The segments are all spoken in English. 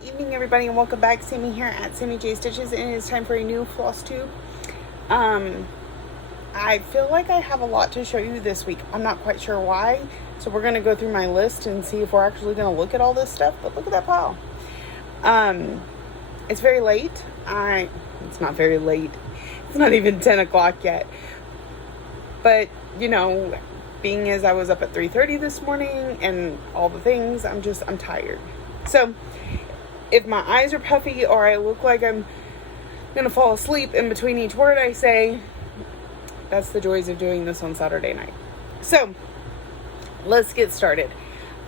Good evening, everybody, and welcome back. Sammy here at Sammy J Stitches, and it is time for a new Flosstube. I feel like I have a lot to show you this week. I'm not quite sure why, so we're going to go through my list and see if we're actually going to look at all this stuff. But look at that pile. It's very late. It's not very late. It's not even 10 o'clock yet. But, you know, being as I was up at 3:30 this morning and all the things, I'm tired. So if my eyes are puffy or I look like I'm gonna fall asleep in between each word I say, that's the joys of doing this on Saturday night. So let's get started.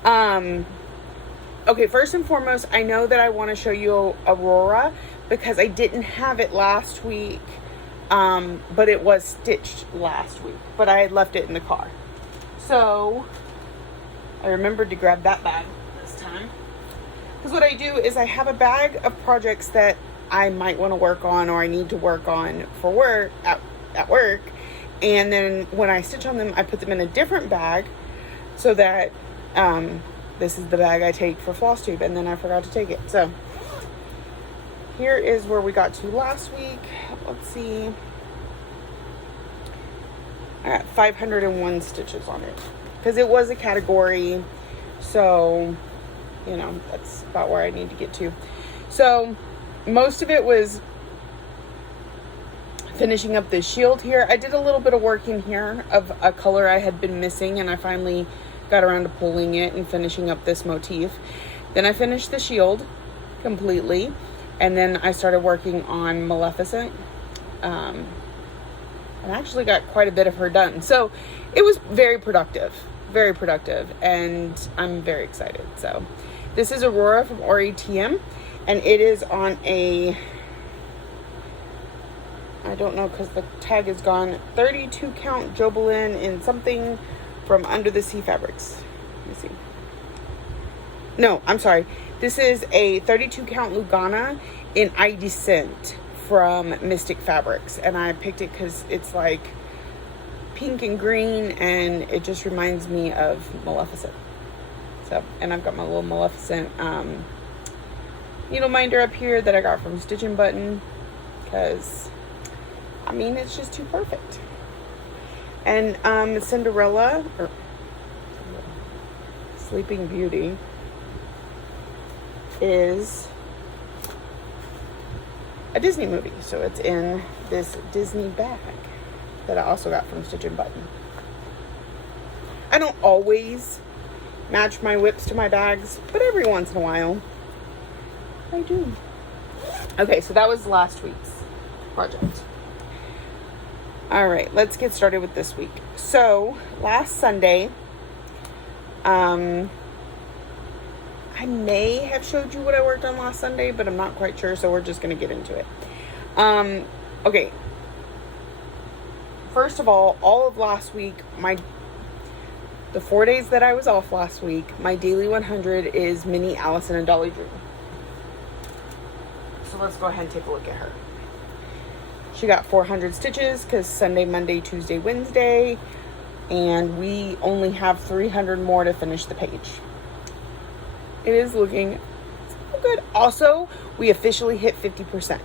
Okay, first and foremost, I know that I want to show you Aurora because I didn't have it last week, but it was stitched last week, but I had left it in the car. So I remembered to grab that bag this time. Because what I do is I have a bag of projects that I might want to work on or I need to work on for work at work. And then when I stitch on them, I put them in a different bag so that this is the bag I take for Flosstube, and then I forgot to take it. So here is where we got to last week. Let's see. I got 501 stitches on it because it was a category. So, you know, that's about where I need to get to. So most of it was finishing up this shield here. I did a little bit of work in here of a color I had been missing, and I finally got around to pulling it and finishing up this motif. Then I finished the shield completely, and then I started working on Maleficent. And I actually got quite a bit of her done. So it was very productive, and I'm very excited. So this is Aurora from RETM, and it is on a, I don't know because the tag is gone, 32 count Jobelin in something from Under the Sea Fabrics. Let me see. No, I'm sorry. This is a 32 count Lugana in I Descent from Mystic Fabrics, and I picked it because it's like pink and green, and it just reminds me of Maleficent. So, and I've got my little Maleficent needle minder up here that I got from Stitch and Button because, I mean, it's just too perfect. And Cinderella, or Sleeping Beauty, is a Disney movie. So it's in this Disney bag that I also got from Stitch and Button. I don't always match my whips to my bags, but every once in a while I do. Okay, so that was last week's project. All right, let's get started with this week. So last Sunday, I may have showed you what I worked on last Sunday, but I'm not quite sure, so we're just going to get into it. Okay. First of all of last week, the 4 days that I was off last week, my daily 100 is Minnie, Alice, and a Dolly Dream. So let's go ahead and take a look at her. She got 400 stitches because Sunday, Monday, Tuesday, Wednesday, and we only have 300 more to finish the page. It is looking so good. Also, we officially hit 50%.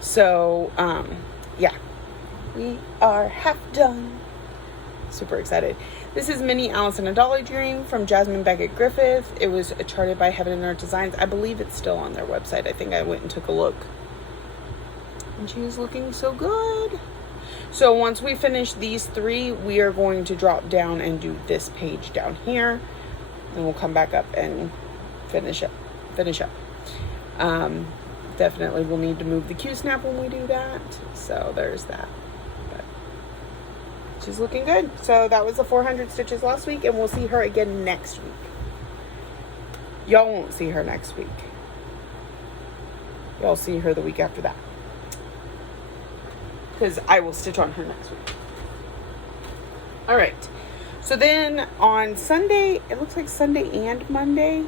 So, yeah, we are half done. Super excited. This is Minnie, Alice, and a Dolly Dream from Jasmine Beckett Griffith. It was charted by Heaven and Earth Designs. I believe it's still on their website. I think I went and took a look. And she's looking so good. So once we finish these three, we are going to drop down and do this page down here. And we'll come back up and finish up. Definitely we'll need to move the Q-snap when we do that. So there's that. But she's looking good. So that was the 400 stitches last week, and we'll see her again next week. Y'all won't see her next week. Y'all see her the week after that, because I will stitch on her next week. All right. So then on Sunday, it looks like Sunday and Monday,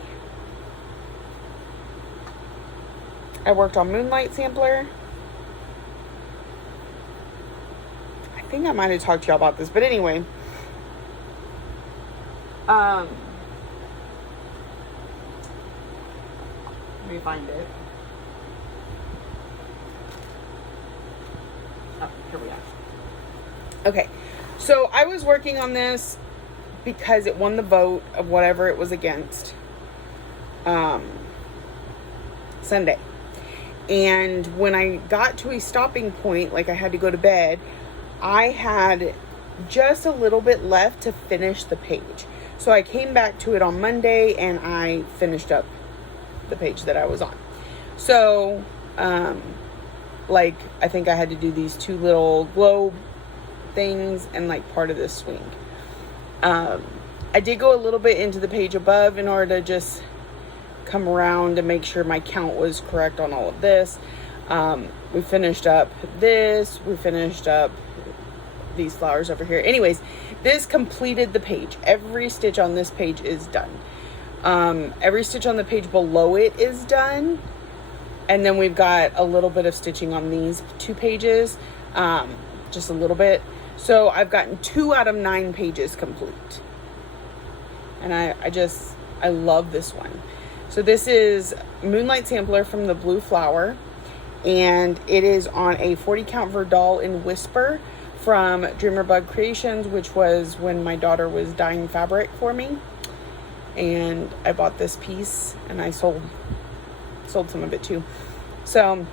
I worked on Moonlight Sampler. I think I might have talked to y'all about this, but anyway. me find it. Oh, here we are. Okay, so I was working on this because it won the vote of whatever it was against Sunday. And when I got to a stopping point, like I had to go to bed, I had just a little bit left to finish the page. So I came back to it on Monday and I finished up the page that I was on. So, like, I think I had to do these 2 little globe things and like part of this swing. I did go a little bit into the page above in order to just come around and make sure my count was correct on all of this. We finished up this. We finished up these flowers over here. Anyways, this completed the page. Every stitch on this page is done. Every stitch on the page below it is done. And then we've got a little bit of stitching on these 2 pages. Just a little bit. So I've gotten 2 out of 9 pages complete. And I love this one. So this is Moonlight Sampler from the Blue Flower. And it is on a 40 count Verdal in Whisper from Dreamer Bug Creations, which was when my daughter was dyeing fabric for me. And I bought this piece and I sold some of it too. So I'm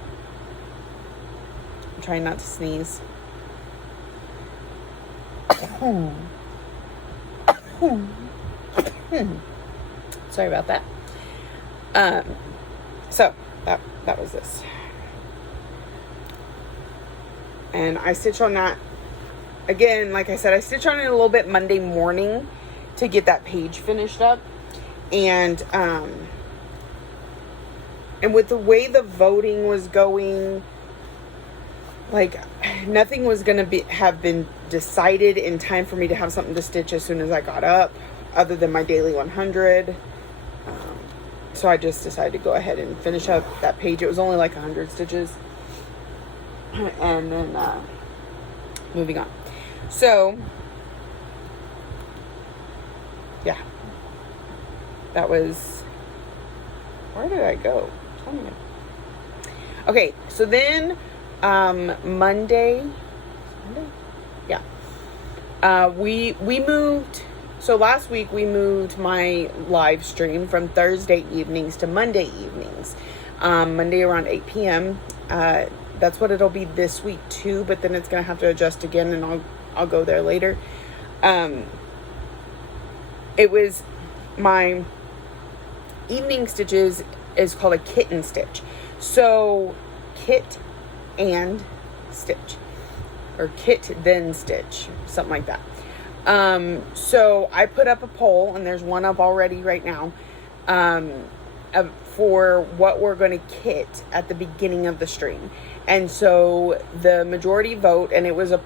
trying not to sneeze. Sorry about that. So that was this. And I stitch on that again. Like I said, I stitch on it a little bit Monday morning to get that page finished up. And with the way the voting was going, like, nothing was going to have been decided in time for me to have something to stitch as soon as I got up, other than my daily 100. So I just decided to go ahead and finish up that page. It was only like 100 stitches. And then moving on. So, yeah. That was... Where did I go? Tell me. Okay, so then Monday? Yeah. We moved... So last week we moved my live stream from Thursday evenings to Monday evenings. Monday around 8 p.m. That's what it'll be this week too, but then it's going to have to adjust again, and I'll go there later. It was my evening stitches is called a kitten stitch. So kit and stitch, or kit then stitch, something like that. So I put up a poll, and there's one up already right now, for what we're going to kit at the beginning of the stream. And so the majority vote, and it was a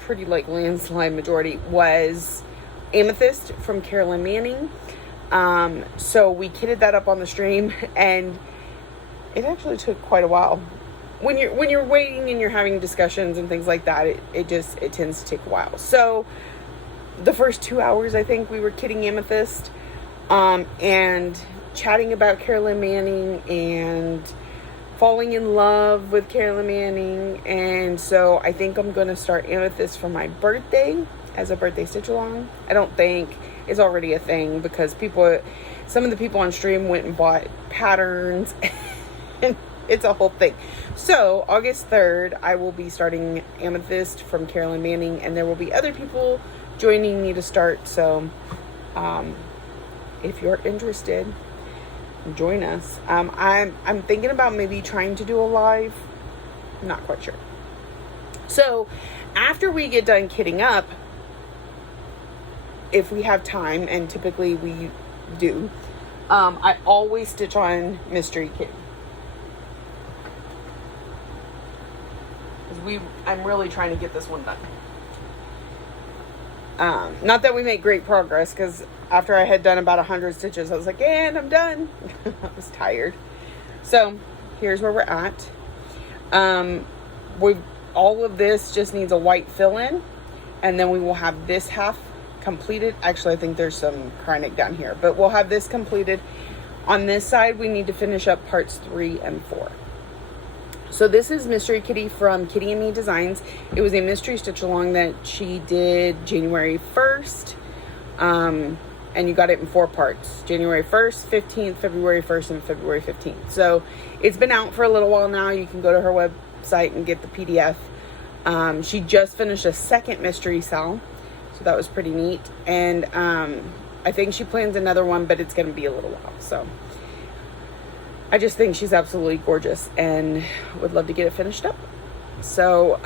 pretty like landslide majority, was Amethyst from Carolyn Manning. So we kitted that up on the stream, and it actually took quite a while. When you're waiting and you're having discussions and things like that, it tends to take a while. So the first 2 hours, I think, we were kitting Amethyst, and chatting about Carolyn Manning and falling in love with Carolyn Manning. And so I think I'm going to start Amethyst for my birthday as a birthday stitch along. I don't think it's already a thing, because some of the people on stream went and bought patterns and it's a whole thing. So August 3rd, I will be starting Amethyst from Carolyn Manning, and there will be other people joining me to start. So if you're interested, join us. I'm thinking about maybe trying to do a live. I'm not quite sure. So after we get done kitting up, if we have time, and typically we do, I always stitch on Mystery Kit. I'm really trying to get this one done. Not that we make great progress, because after I had done about 100 stitches, I was like, and I'm done. I was tired. So here's where we're at. All of this just needs a white fill-in, and then we will have this half completed. Actually, I think there's some Krynic down here, but we'll have this completed. On this side, we need to finish up parts 3 and 4. So this is Mystery Kitty from Kitty and Me Designs. It was a mystery stitch along that she did January 1st. And you got it in 4 parts. January 1st, 15th, February 1st, and February 15th. So it's been out for a little while now. You can go to her website and get the PDF. She just finished a second mystery cell. So that was pretty neat. And I think she plans another one, but it's going to be a little while. So I just think she's absolutely gorgeous and would love to get it finished up. So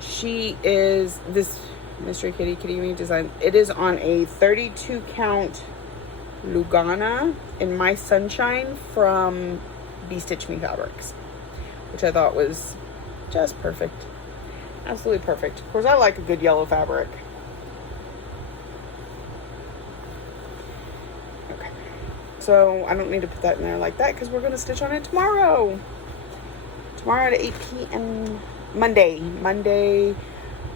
she is this Mystery Kitty, Kitty Me Design. It is on a 32 count Lugana in My Sunshine from Be Stitch Me Fabrics, which I thought was just perfect. Absolutely perfect. Of course, I like a good yellow fabric. Okay. So I don't need to put that in there like that because we're going to stitch on it tomorrow. Tomorrow at 8 p.m. Monday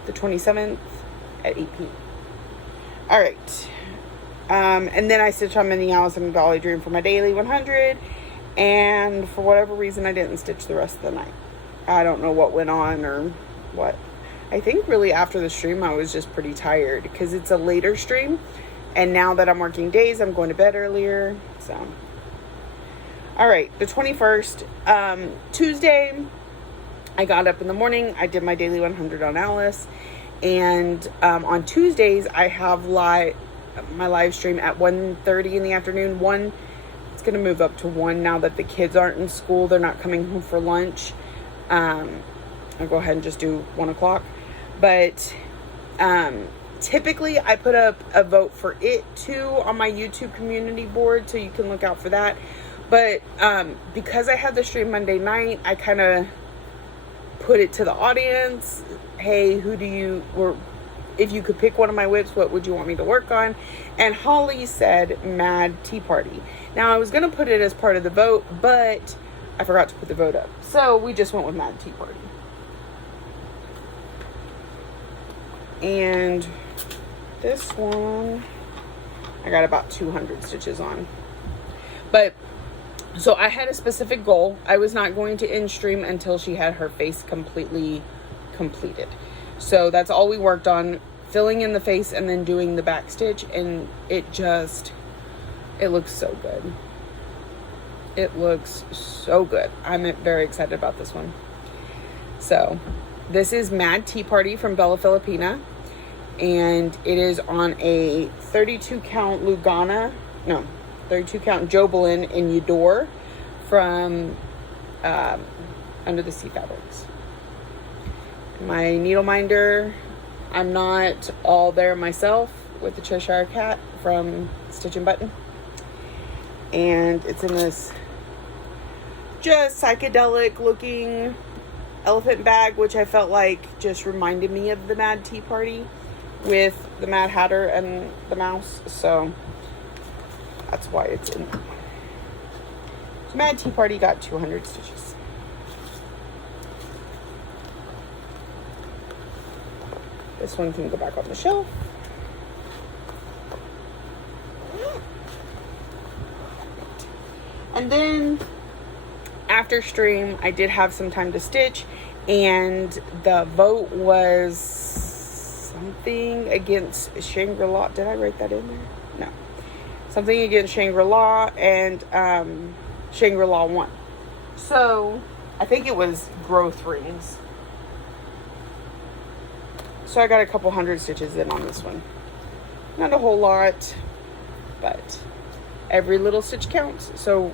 the 27th at 8 p.m. All right. And then I stitched on Minnie Alice and Dolly Dream for my daily 100. And for whatever reason, I didn't stitch the rest of the night. I don't know what went on or what. I think really after the stream, I was just pretty tired because it's a later stream. And now that I'm working days, I'm going to bed earlier. So, all right, the 21st, Tuesday, I got up in the morning. I did my daily 100 on Alice. And on Tuesdays, I have my live stream at 1:30 in the afternoon. It's going to move up to 1 now that the kids aren't in school. They're not coming home for lunch. I'll go ahead and just do 1 o'clock. But typically, I put up a vote for it too on my YouTube community board, so you can look out for that. But because I had the stream Monday night, I kind of put it to the audience. Hey, if you could pick one of my whips, what would you want me to work on? And Holly said Mad Tea Party. Now I was going to put it as part of the vote, but I forgot to put the vote up. So we just went with Mad Tea Party. And this one, I got about 200 stitches on. But so I had a specific goal. I was not going to end stream until she had her face completely completed. So that's all we worked on, filling in the face and then doing the back stitch. And it looks so good. It looks so good. I'm very excited about this one. So this is Mad Tea Party from Bella Filipina. And it is on a 32 count Lugana. No, 32 count Jobelin in Eudore from Under the Sea Fabrics. My needle minder, I'm not all there myself, with the Cheshire Cat from Stitch and Button. And it's in this just psychedelic looking elephant bag, which I felt like just reminded me of the Mad Tea Party with the Mad Hatter and the mouse. So that's why it's in there. So Mad Tea Party got 200 stitches. This one can go back on the shelf. And then after stream, I did have some time to stitch, and the vote was something against Shangri-La. Did I write that in there? No. Something against Shangri-La, and Shangri-La won. So I think it was growth rings. So I got a couple hundred stitches in on this one. Not a whole lot, but every little stitch counts. So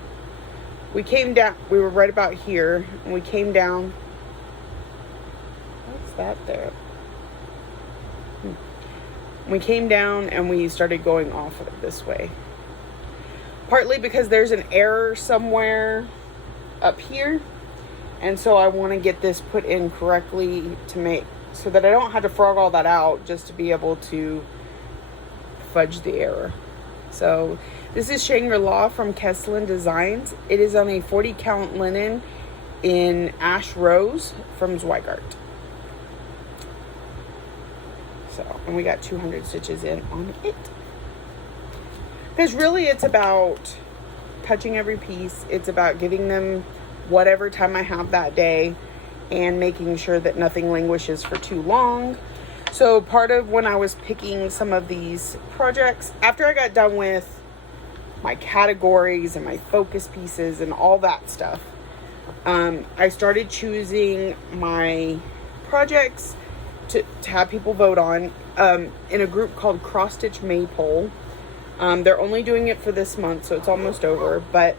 we came down, we were right about here, and we came down. What's that there? We came down and we started going off of it this way. Partly because there's an error somewhere up here. And so I want to get this put in correctly to make, so that I don't have to frog all that out just to be able to fudge the error. So this is Shangri-La from Kesslin Designs. It is on a 40 count linen in Ash Rose from Zweigart. So, and we got 200 stitches in on it. Because really it's about touching every piece. It's about giving them whatever time I have that day and making sure that nothing languishes for too long. So part of when I was picking some of these projects, after I got done with my categories and my focus pieces and all that stuff, I started choosing my projects to have people vote on in a group called Cross Stitch Maypole. They're only doing it for this month, so it's almost over, but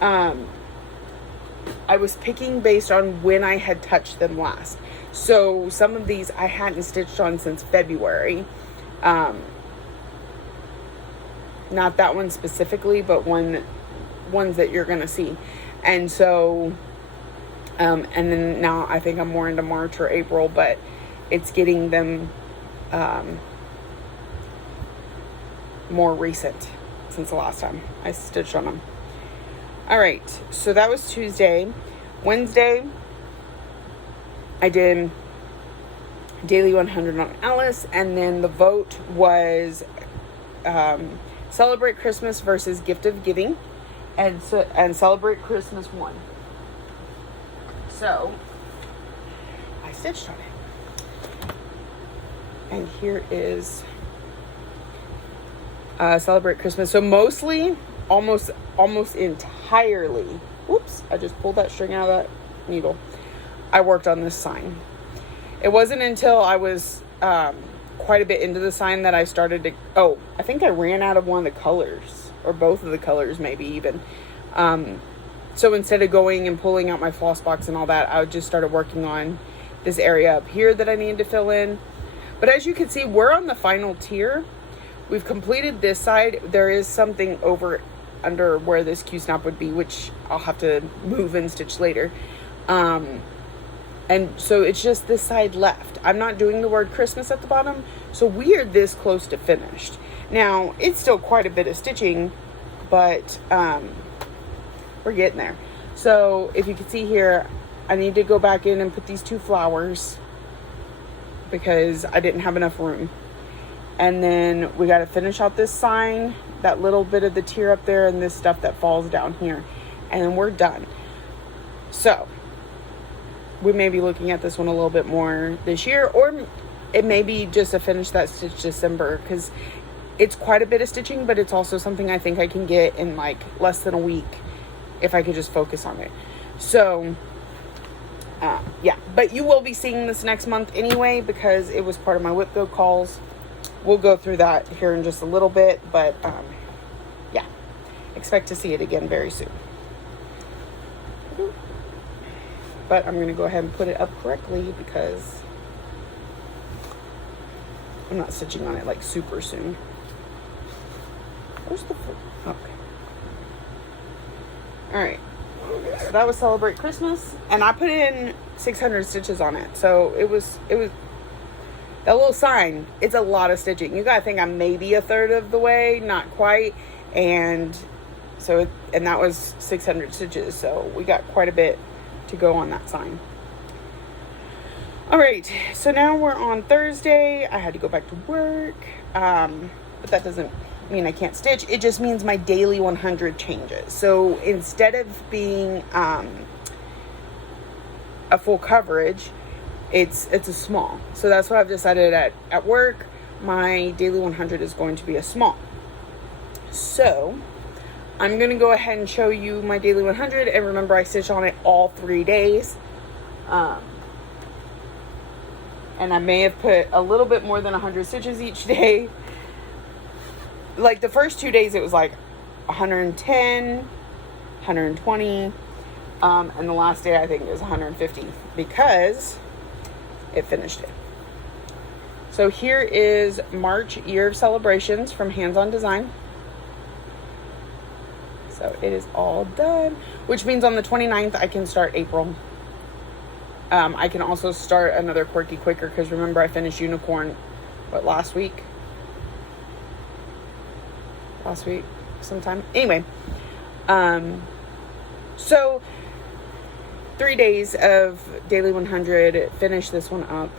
I was picking based on when I had touched them last. So some of these I hadn't stitched on since February. Not that one specifically, but ones that you're going to see. And so, and then now I think I'm more into March or April, but it's getting them more recent since the last time I stitched on them. All right, so that was Tuesday. Wednesday, I did Daily 100 on Alice, and then the vote was Celebrate Christmas versus Gift of Giving, and Celebrate Christmas won. So I stitched on it, and here is Celebrate Christmas. So mostly, almost entirely, whoops, I just pulled that string out of that needle. I worked on this sign. It wasn't until I was quite a bit into the sign that I started to, I think I ran out of one of the colors, or both of the colors maybe even. So instead of going and pulling out my floss box and all that, I just started working on this area up here that I needed to fill in. But as you can see, we're on the final tier. We've completed this side. There is something over under where this Q-snap would be, which I'll have to move and stitch later. And so it's just this side left. I'm not doing the word Christmas at the bottom, so we are this close to finished. Now, it's still quite a bit of stitching, but we're getting there. So if you can see here, I need to go back in and put these 2 flowers because I didn't have enough room. And then we got to finish out this sign, that little bit of the tier up there, and this stuff that falls down here. And then we're done. So we may be looking at this one a little bit more this year, or it may be just a finish that stitch December, because it's quite a bit of stitching, but it's also something I think I can get in like less than a week if I could just focus on it. So yeah, but you will be seeing this next month anyway, because it was part of my Whip Go calls. We'll go through that here in just a little bit, but yeah, expect to see it again very soon. But I'm going to go ahead and put it up correctly because I'm not stitching on it like super soon. Where's the foot? Okay. All right. So that was Celebrate Christmas, and I put in 600 stitches on it. So it was that little sign. It's a lot of stitching. You got to think I'm maybe a third of the way, not quite. And so, and that was 600 stitches. So we got quite a bit to go on that sign. All right, so now we're on Thursday. I had to go back to work, but that doesn't mean I can't stitch. It just means my daily 100 changes. So instead of being a full coverage, it's a small. So that's what I've decided at work. My daily 100 is going to be a small. So I'm going to go ahead and show you my daily 100. And remember, I stitch on it all 3 days. And I may have put a little bit more than 100 stitches each day. Like the first 2 days, it was like 110, 120. And the last day, I think it was 150 because it finished it. So here is March Year of Celebrations from Hands On Design. So it is all done, which means on the 29th, I can start April. I can also start another Quirky Quicker because remember I finished Unicorn, last week? Last week sometime. Anyway, so 3 days of daily 100, finish this one up.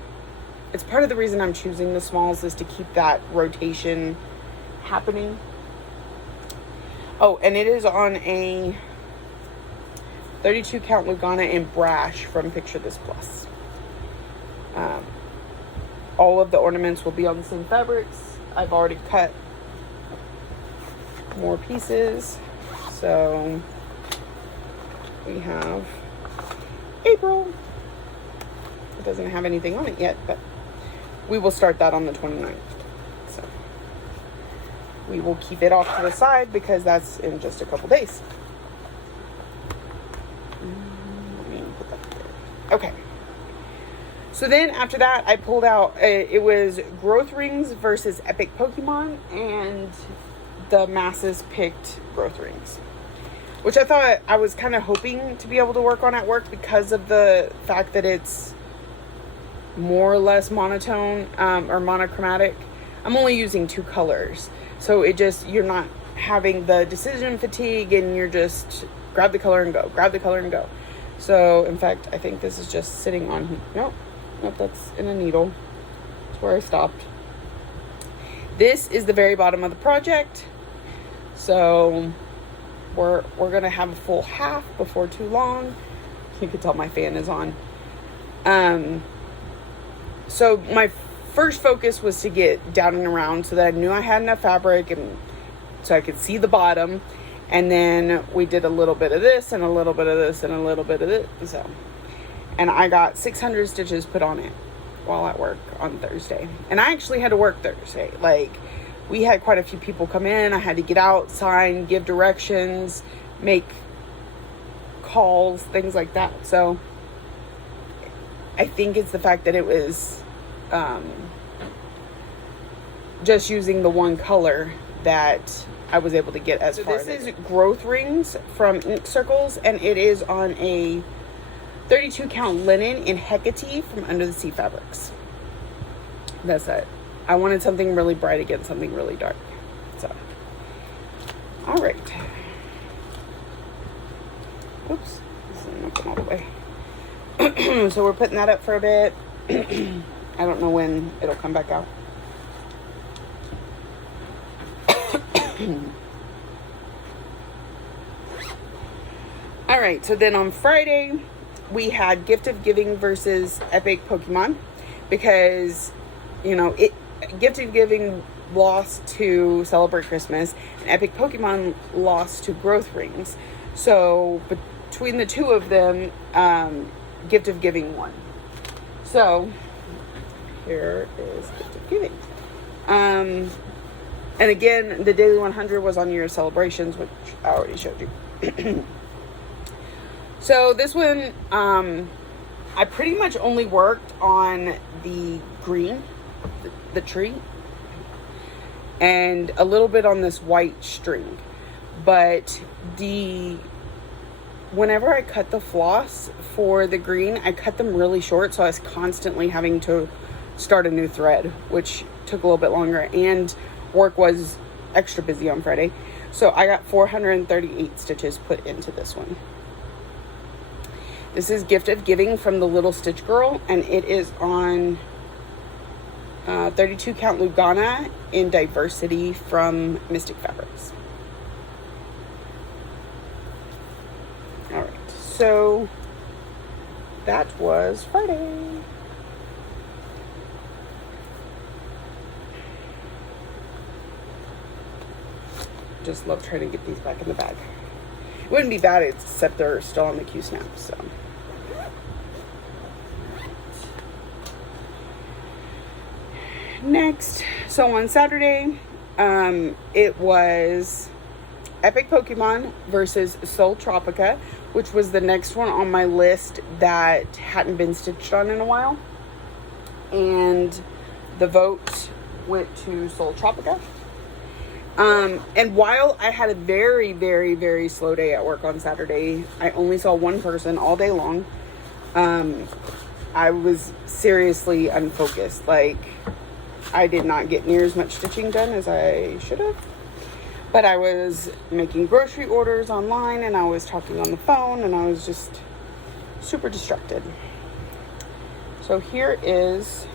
It's part of the reason I'm choosing the smalls is to keep that rotation happening. Oh, and it is on a 32 count Lugana in Brash from Picture This Plus. All of the ornaments will be on the same fabrics. I've already cut more pieces. So we have April. It doesn't have anything on it yet, but we will start that on the 29th. So we will keep it off to the side because that's in just a couple days. Let me put that there. Okay. So then after that, I pulled out, it was Growth Rings versus Epic Pokemon, and the masses picked Growth Rings, which I thought I was kind of hoping to be able to work on at work because of the fact that it's more or less monotone or monochromatic. I'm only using 2 colors. So it just, you're not having the decision fatigue and you're just grab the color and go, grab the color and go. So in fact, I think this is just sitting on, nope, that's in a needle. That's where I stopped. This is the very bottom of the project. So we're going to have a full half before too long. You can tell my fan is on. So my first focus was to get down and around so that I knew I had enough fabric and so I could see the bottom. And then we did a little bit of this and a little bit of this and a little bit of this. And I got 600 stitches put on it while at work on Thursday. And I actually had to work Thursday. Like, we had quite a few people come in. I had to get out, sign, give directions, make calls, things like that. So I think it's the fact that it was just using the one color that I was able to get as far as. This is Growth Rings from Ink Circles, and it is on a 32 count linen in Hecate from Under the Sea Fabrics. That's it. I wanted something really bright against something really dark. So, all right. Oops, this isn't open all the way. So we're putting that up for a bit. I don't know when it'll come back out. All right, so then on Friday, we had Gift of Giving versus Epic Pokemon because, you know, Gift of Giving lost to Celebrate Christmas and Epic Pokemon lost to Growth Rings. So between the two of them, Gift of Giving won. So here is Gift of Giving. And again, the Daily 100 was on your celebrations, which I already showed you. So this one, I pretty much only worked on the green, the tree, and a little bit on this white string. But whenever I cut the floss for the green, I cut them really short, so I was constantly having to start a new thread, which took a little bit longer, and work was extra busy on Friday. So I got 438 stitches put into this one. This is Gift of Giving from the Little Stitch Girl, and it is on 32 count Lugana in Diversity from Mystic Fabrics. All right, so that was Friday. Just love trying to get these back in the bag. It wouldn't be bad except they're still on the Q-snap, so. Next, so on Saturday, it was Epic Pokemon versus Soul Tropica, which was the next one on my list that hadn't been stitched on in a while. And the vote went to Soul Tropica. And while I had a very, very, very slow day at work on Saturday, I only saw one person all day long. I was seriously unfocused. Like, I did not get near as much stitching done as I should have. But I was making grocery orders online, and I was talking on the phone, and I was just super distracted. So here is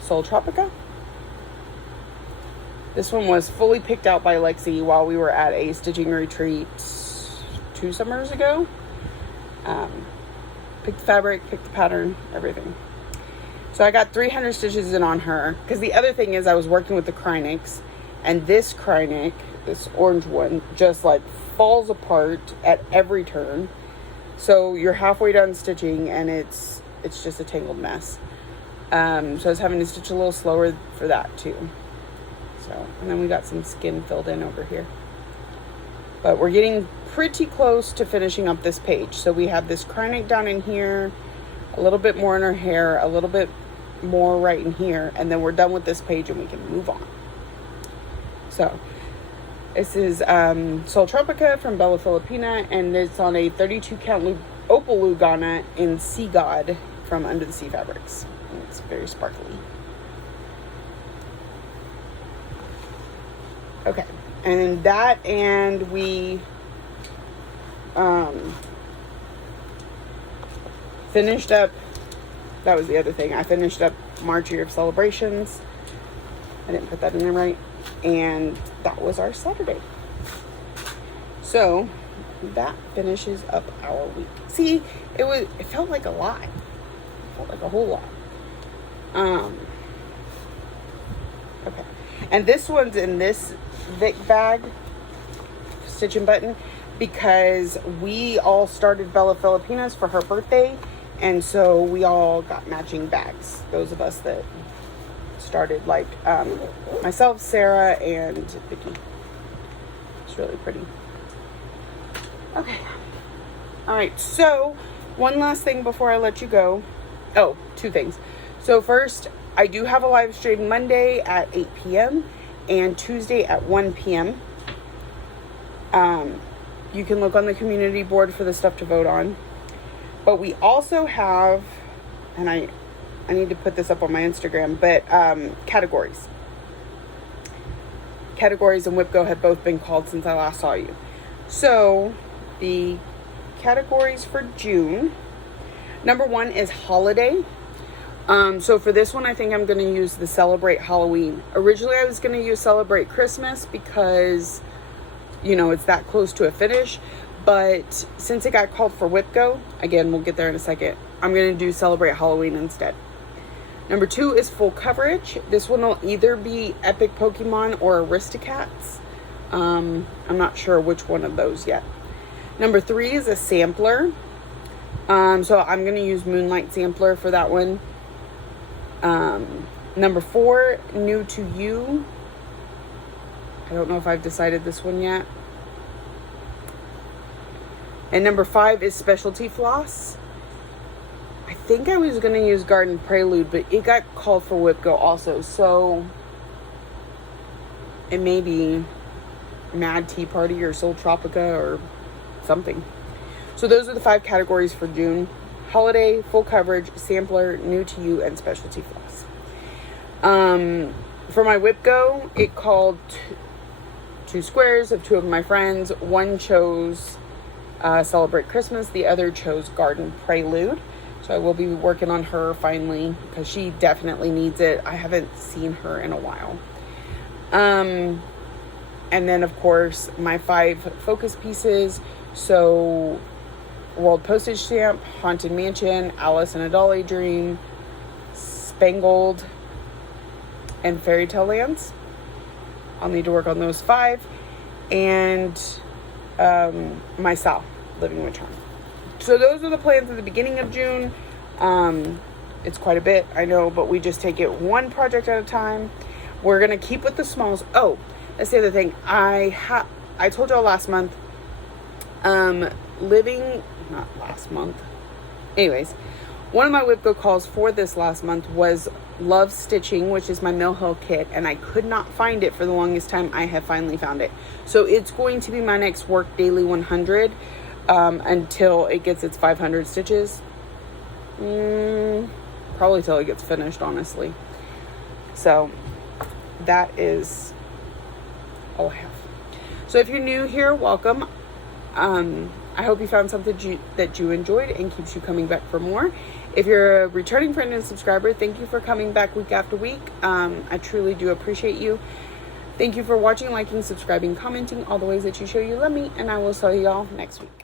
Soul Tropica. This one was fully picked out by Lexi while we were at a stitching retreat 2 summers ago. Picked the fabric, picked the pattern, everything. So I got 300 stitches in on her. Because the other thing is I was working with the Krynics, and this Krynic, this orange one, just like falls apart at every turn. So you're halfway done stitching and it's just a tangled mess. So I was having to stitch a little slower for that too. So, and then we got some skin filled in over here. But we're getting pretty close to finishing up this page. So we have this Krynic down in here, a little bit more in her hair, a little bit more right in here, and then we're done with this page and we can move on. So this is Sol Tropica from Bella Filipina, and it's on a 32 count opal Lugana in Sea God from Under the Sea Fabrics. And it's very sparkly. Okay, and that, and we finished up, that was the other thing, I finished up March Year of Celebrations. I didn't put that in there right. And that was our Saturday. So that finishes up our week. See, it felt like a lot. It felt like a whole lot. Okay. And this one's in this Vic bag, stitch and button, because we all started Bella Filipinas for her birthday, and so we all got matching bags. Those of us that started, like myself, Sarah, and Vicky. It's really pretty. Okay. All right. So one last thing before I let you go. Oh, 2 things. So first, I do have a live stream Monday at 8 p.m. and Tuesday at 1 p.m. You can look on the community board for the stuff to vote on. But we also have, and I need to put this up on my Instagram, but categories. Categories and WIPGO have both been called since I last saw you. So the categories for June, number 1 is holiday. So for this one, I think I'm going to use the Celebrate Halloween. Originally, I was going to use Celebrate Christmas because, you know, it's that close to a finish. But since it got called for WIPGO, again, we'll get there in a second, I'm going to do Celebrate Halloween instead. Number 2 is full coverage. This one will either be Epic Pokemon or Aristocats. I'm not sure which one of those yet. Number 3 is a sampler. So I'm going to use Moonlight Sampler for that one. Number 4, New to You. I don't know if I've decided this one yet. And number 5 is Specialty Floss. I think I was going to use Garden Prelude, but it got called for WIPGO also. So it may be Mad Tea Party or Sol Tropica or something. So those are the 5 categories for June. Holiday, full coverage, sampler, new to you, and specialty floss. For my WIPGO, it called 2 squares of 2 of my friends. One chose Celebrate Christmas. The other chose Garden Prelude. So I will be working on her finally because she definitely needs it. I haven't seen her in a while. And then, of course, my 5 focus pieces. So World Postage Stamp, Haunted Mansion, Alice in a Dolly Dream, Spangled, and Fairy Tale Lands. I'll need to work on those 5. And my Sal, Living with Charm. So those are the plans at the beginning of June. It's quite a bit, I know, but we just take it one project at a time. We're going to keep with the smalls. Oh, that's the other thing. I told y'all last month, not last month. Anyways, one of my WIPGO calls for this last month was Love Stitching, which is my Mill Hill kit, and I could not find it for the longest time. I have finally found it. So it's going to be my next Work Daily 100 until it gets its 500 stitches. Probably till it gets finished, honestly. So that is all I have. So if you're new here, welcome. I hope you found something that you enjoyed and keeps you coming back for more. If you're a returning friend and subscriber, thank you for coming back week after week. I truly do appreciate you. Thank you for watching, liking, subscribing, commenting, all the ways that you show you love me, and I will see y'all next week.